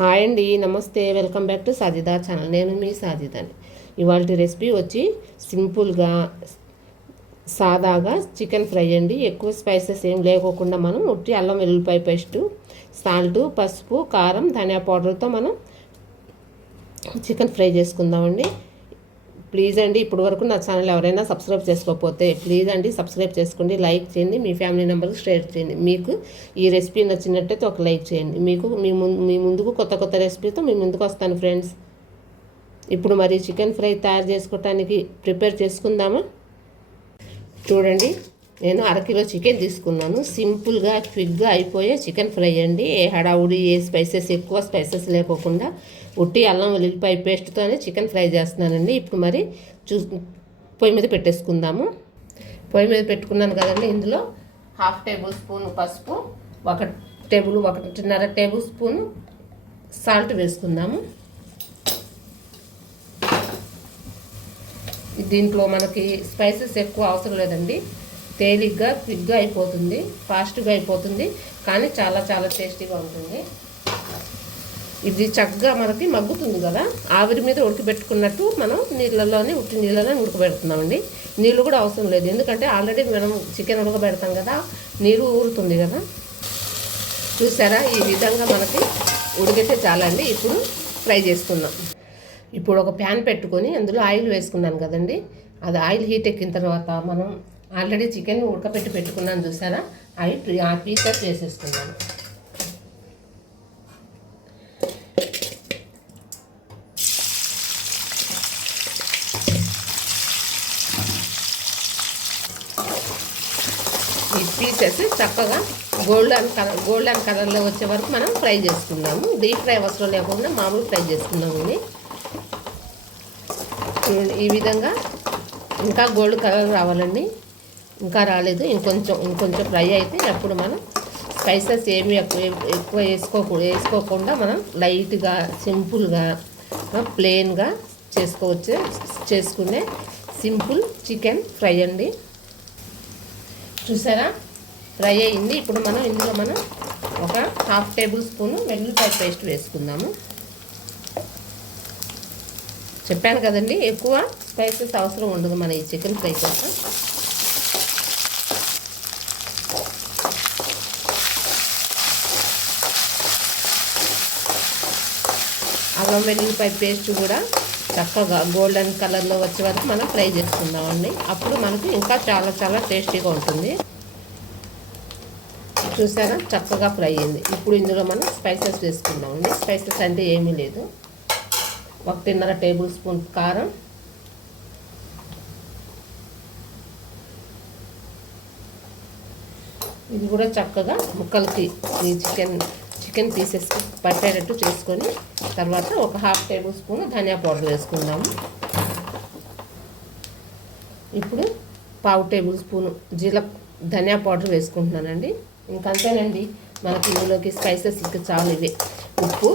Hi అండి, నమస్తే. Welcome back to Sajida channel. నేను మీ సాజిదాని. ఇవాళ రెసిపీ వచ్చి సింపుల్గా సాదాగా చికెన్ ఫ్రై అండి. ఎక్కువ స్పైసెస్ ఏం లేకోకుండా మనం ఉట్టి అల్లం వెల్లుల్లిపాయ పేస్టు, సాల్టు, పసుపు, కారం, ధనియా పౌడర్తో మనం చికెన్ ఫ్రై చేసుకుందామండి. ప్లీజ్ అండి, ఇప్పటి వరకు నా ఛానల్ ఎవరైనా సబ్స్క్రైబ్ చేసుకోకపోతే ప్లీజ్ అండి సబ్స్క్రైబ్ చేసుకోండి, లైక్ చేయండి, మీ ఫ్యామిలీ మెంబర్కి షేర్ చేయండి. మీకు ఈ రెసిపీ నచ్చినట్టయితే ఒక లైక్ చేయండి. మీ ముందుకు కొత్త కొత్త రెసిపీతో మీ ముందుకు వస్తాను ఫ్రెండ్స్. ఇప్పుడు మరి చికెన్ ఫ్రై తయారు చేసుకోవటానికి ప్రిపేర్ చేసుకుందామా? చూడండి, నేను అరకిలో చికెన్ తీసుకున్నాను. సింపుల్గా క్విక్గా అయిపోయే చికెన్ ఫ్రై అండి. ఏ హడావుడి, ఏ స్పైసెస్, ఎక్కువ స్పైసెస్ లేకోకుండా ఉట్టి అల్లం వెల్లుల్లిపాయ పేస్ట్తోనే చికెన్ ఫ్రై చేస్తున్నానండి. ఇప్పుడు మరి పొయ్యి మీద పెట్టేసుకుందాము. పొయ్యి మీద పెట్టుకున్నాను కదండి. ఇందులో 1/2 టేబుల్ స్పూన్ పసుపు, 1.5 టేబుల్ స్పూన్ సాల్ట్ వేసుకుందాము. దీంట్లో మనకి స్పైసెస్ ఎక్కువ అవసరం లేదండి. తేలిగ్గా క్విక్గా అయిపోతుంది, ఫాస్ట్గా అయిపోతుంది, కానీ చాలా చాలా టేస్టీగా ఉంటుంది. ఇది చక్కగా మనకి మగ్గుతుంది కదా, ఆవిరి మీద ఉడకబెట్టుకున్నట్టు మనం ఉట్టి నీళ్ళలోనే ఉడకబెడుతున్నామండి. నీళ్ళు కూడా అవసరం లేదు, ఎందుకంటే ఆల్రెడీ మనం చికెన్ ఉడకబెడతాం కదా, నీరు ఊరుతుంది కదా. చూసారా, ఈ విధంగా మనకి ఉడికితే చాలండి. ఇప్పుడు ఫ్రై చేసుకుందాం. ఇప్పుడు ఒక ప్యాన్ పెట్టుకొని అందులో ఆయిల్ వేసుకున్నాను కదండి. అది ఆయిల్ హీట్ ఎక్కిన తర్వాత మనం ఆల్రెడీ చికెన్ ఉడకపెట్టి పెట్టుకున్నాను చూసారా, అవి ఆ పీసెస్ వేసేసుకున్నాను. ఈ పీసెస్ చక్కగా గోల్డెన్ కలర్లో వచ్చే వరకు మనం ఫ్రై చేసుకుందాము. డీప్ ఫ్రై అవసరం లేకుండా మామూలు ఫ్రై చేసుకుందామండి. ఈ విధంగా ఇంకా గోల్డ్ కలర్ రావాలండి. ఇంకా రాలేదు, ఇంకొంచెం ఫ్రై అయితే అప్పుడు మనం స్పైసెస్ ఏమి ఎక్కువ వేసుకోకుండా మనం లైట్గా సింపుల్గా ప్లెయిన్గా చేసుకునే సింపుల్ చికెన్ ఫ్రై అండి. చూసారా, ఫ్రై అయింది. ఇప్పుడు ఇందులో మనం ఒక 1/2 టేబుల్ స్పూన్ వెల్లుల్లిపాయ పేస్ట్ వేసుకుందాము. చెప్పాను కదండి, ఎక్కువ స్పైసెస్ అవసరం ఉండదు మన ఈ చికెన్ ఫ్రై కోసం. అల్లం వెల్లుల్లిపాయ పేస్ట్ కూడా చక్కగా గోల్డెన్ కలర్లో వచ్చే వరకు మనం ఫ్రై చేసుకుందామండి. అప్పుడు మనకు ఇంకా చాలా చాలా టేస్టీగా ఉంటుంది. చూసారా, చక్కగా ఫ్రై అయింది. ఇప్పుడు ఇందులో మనం స్పైసెస్ వేసుకుందామండి. స్పైసెస్ అంటే ఏమీ లేదు. 1.5 టేబుల్ స్పూన్ కారం, ఇది కూడా చక్కగా ముక్కలకి ఈ చికెన్ పీసెస్కి పట్టేటట్టు చేసుకొని తర్వాత ఒక 1/2 టేబుల్ స్పూన్ ధనియా పౌడర్ వేసుకుందాము. ఇప్పుడు 1/2 టేబుల్ స్పూన్ ధనియా పౌడర్ వేసుకుంటున్నానండి. ఇంకంతేనండి, మనకి ఇందులోకి స్పైసెస్ ఇంకా చాలు. ఇవే ఉప్పు,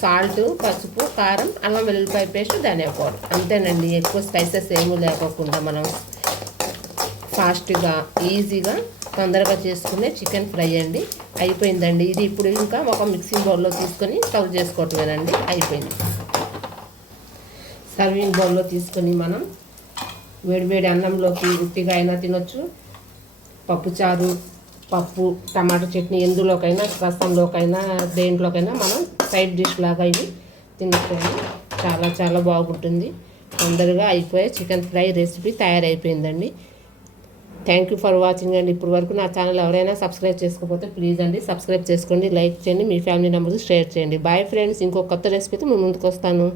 సాల్ట్, పసుపు, కారం, అల్లం వెల్లుల్లిపాయ పేస్ట్, ధనియా పౌడర్, అంతేనండి. ఎక్కువ స్పైసెస్ ఏమీ లేకోకుండా మనం ఫాస్ట్గా ఈజీగా తొందరగా చేసుకునే చికెన్ ఫ్రై అండి. అయిపోయిందండి. ఇది ఇప్పుడు ఇంకా ఒక మిక్సింగ్ బౌల్లో తీసుకొని సర్వ్ చేసుకోవటమేనండి. అయిపోయింది. సర్వింగ్ బౌల్లో తీసుకొని మనం వేడివేడి అన్నంలోకి ఉట్టిగా అయినా తినొచ్చు, పప్పుచారు, పప్పు, టమాటా చట్నీ, ఎందులోకైనా, రసంలోకైనా, దేంట్లోకైనా మనం సైడ్ డిష్ లాగా ఇవి తినొచ్చండి. చాలా చాలా బాగుంటుంది. తొందరగా అయిపోయే చికెన్ ఫ్రై రెసిపీ తయారైపోయిందండి. థ్యాంక్ యూ ఫర్ వాచింగ్ అండి. ఇప్పటి వరకు నా ఛానల్ ఎవరైనా సబ్స్క్రైబ్ చేసుకోకపోతే ప్లీజ్ అండి సబ్స్క్రైబ్ చేసుకోండి, లైక్ చేయండి, మీ ఫ్యామిలీ మెంబర్స్కి షేర్ చేయండి. Bye friends. ఇంకో కొత్త రెసిపీతో మీ ముందుకు వస్తాను.